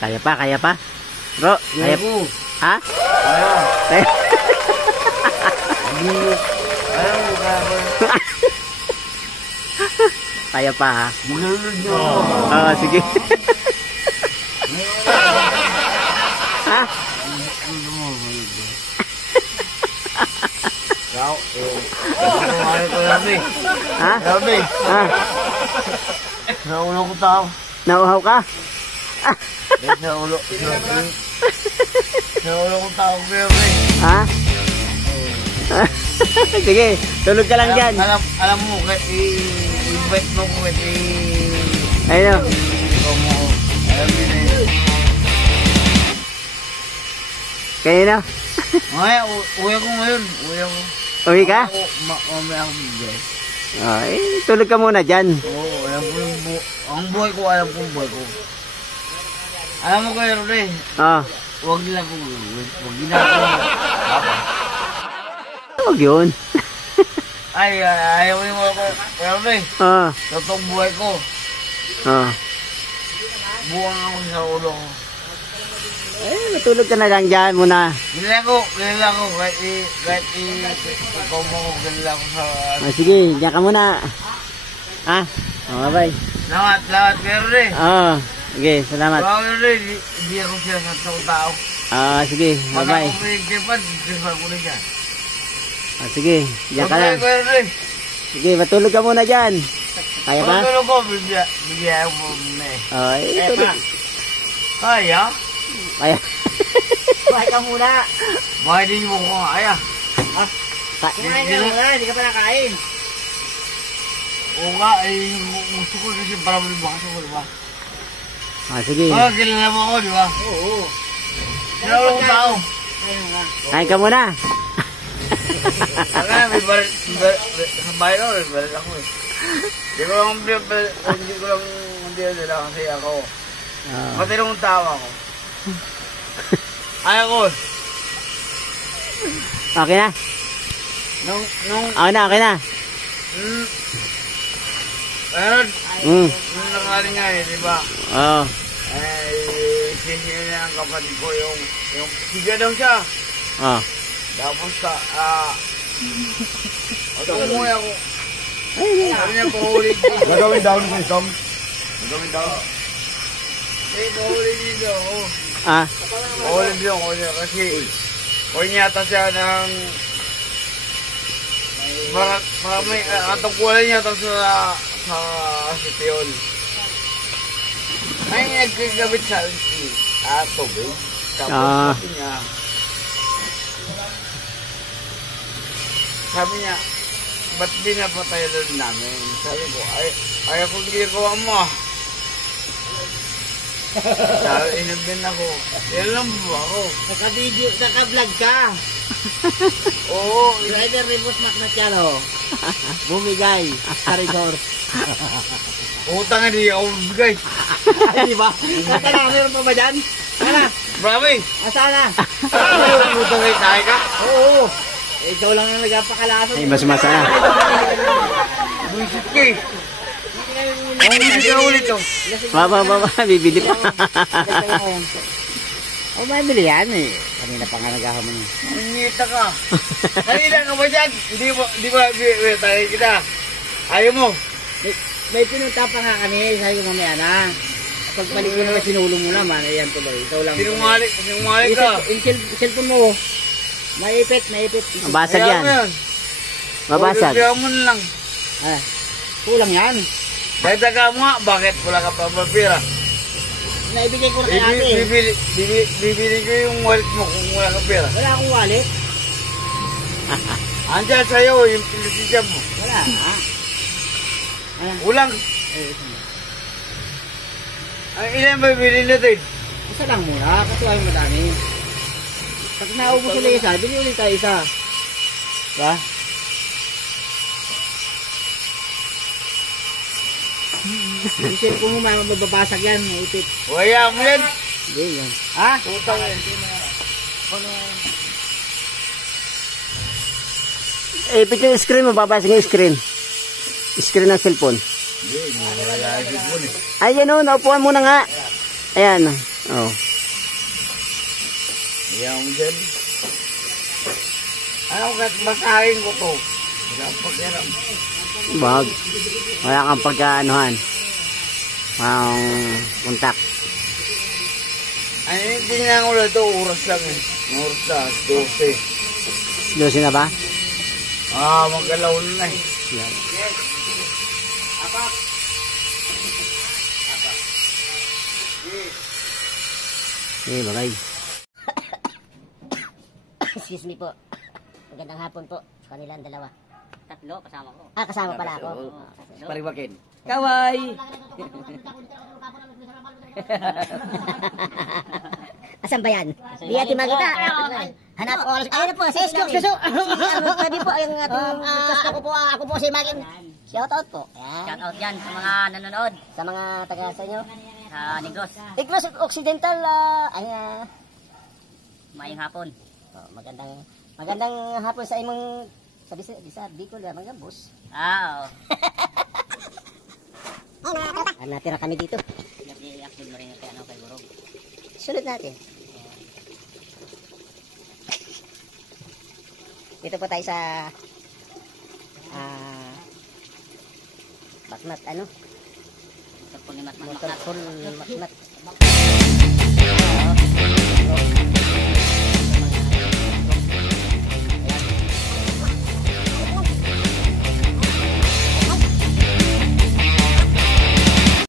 Kaya pa, kaya pa. Bro, kaya pa. Ha? Kaya. Ayaw mo, kaya pa. Kaya pa ha. Mululod nyo. Oo, sige. Ha? Ikaw, kumain ko lang eh. Ha? Sabi, Ha? naulo ko tao. Nauhaw ka? Naulo ko tao, Bebe. Ha? Sige, tulog ka lang dyan. Alam mo, i-invite mo ko Ayun o. alam din eh. Kayo na? Mamaya, uwi ako ngayon. Uwi ka? Mamaya ako bigay. Tulog ka muna dyan. Oo, alam ko yung ang buhay ko, alam ko yung buhay ko. Alam mo kayo, Rode, Oo. huwag nila ko, huwag ginagawa. Papa. Huwag yun. Ay, ayaw mo ako, Rode, Oo. totoong buhay ko. Oo. Buwang ako sa ulo ko. Matulog ka na lang dyan muna. Ganila ko, kahit ikaw mo ko, ganila ko sa... Sige, dyan ka muna. Ha? Bye. Lahat, pero rin. Sige, salamat. Pero rin, hindi ako siya sa tao. Sige, Pag bye. ako may kipan, kipan ko rin yan. Sige, dyan ka lang. Pero rin. Sige, matulog ka muna dyan. Kaya pa? Tulog ko, bigyan ako mo eh. Tulog. Kaya? Kaya. Kumain ka muna. Bakit din mo ko kaya? Kumain ka muna, hindi ka pa nakain. Oo nga, gusto ko kasi para malimbakas ako, diba? Sige. Kilala mo ako, diba? Oo. Kilala ko tao. Ayun nga. Kain ka muna. Kaya may baril, sa bahay ko, may baril ako eh. Hindi ko lang nila kasi ako. Matinong tao ako. Ayaw ko. Okay na? Nung Okay na. Meron, Mm. nung nangaling nga eh, diba? Oo. Sisingin niya ang kapatid ko yung siga daw siya. Tapos umuwi ako. Sabi niya, pahuli dito. Gagawin down ko Tom. Gagawin daw. Pahuli dito ako. Pahuli dito ako niya kasi huwag niyata siya ng para may katungkulan niya sa sityon. May nagkagabit sa tubig. Tapos sabi niya, ba't di napatay doon namin? Sabi ko, ayaw kong ginagawa mo. Sabi, inabin ako. Yan lang ba ako? Naka-video, naka-vlog ka. Oo. Rider Remote Mac na channel. Bumigay sa resort. Utang na di ako bigay. Di ba? Saka na, meron pa ba dyan? Sana? Bravo. Asana? Utang na tayo ka? Oo. Ikaw lang ang nagpakalaso. Mas na. Buisit ka eh. Hindi ka ulit oh. Baba. Bibili pa. Mabili yan eh. Kanina pa nga naghahamon. Nangita ka. Kanina ka ba dyan? Hindi ba tayo kita? Ayaw mo. May pinunta pa nga kami. Sabi ko mamaya na. Pagpalit ko naman sinulong mo naman. Ayan tuloy. Ikaw lang. Sinungaling ka. Yung cellphone mo. Maipit. Mabasag yan. Mabasag. Kaya mo na lang. Kulang yan. Dagdaga mo nga. Bakit wala ka pa mapira? Naibigay ko na kay ate. Bibili ko yung wallet mo kung wala ka pera. Wala akong wallet. Andiyan sa'yo yung pilisisya mo. Wala. Ulang. Ilan ba bibili natin? Isa lang muna. Kasi ayaw madami. Pag naubos ulit isa, bili ulit tayo isa. Ba? Yung cellphone mo, mababasag yan. Maipit. Waya mo yan. Hindi yan. Ha? Utang yan. Ipit yung screen mo, babasag yung screen. Screen ng cellphone. Ayan o, naupuan mo na nga. Ayan. Oh. Ayaw mo dyan. Ano kahit basahin ko to? Wala ang pakiram. Wag. Wala kang pagkaanuhan. Walang kontak. Ano yung tinanong ko lang ito? Oras lang eh. Oras na. 12. 12 na ba? Magalaw na eh. Yan. Eh, bagay. Excuse me po. Magandang hapon po sa kanilang dalawa. Tatlo, kasama ko. Kasama pala ako. Pariwakin. Kaway! Asan ba yan? Di natin makita. Hanap oras. Ayun po, sa Escok. Pwede po yung gusto ko po. Ako po si Makin. Shoutout po. Shoutout yan sa mga nanonood. Sa mga taga sa inyo. Sa Negros. Negros Occidental. Mayang hapon. Magandang hapon sa imong sa Bicol. Mga boss. Natira kami dito. I-upload mo rin kay Burog. Sunod natin. Dito po tayo sa Makmat, ano? Sa Punimat Motor Pool Makmat.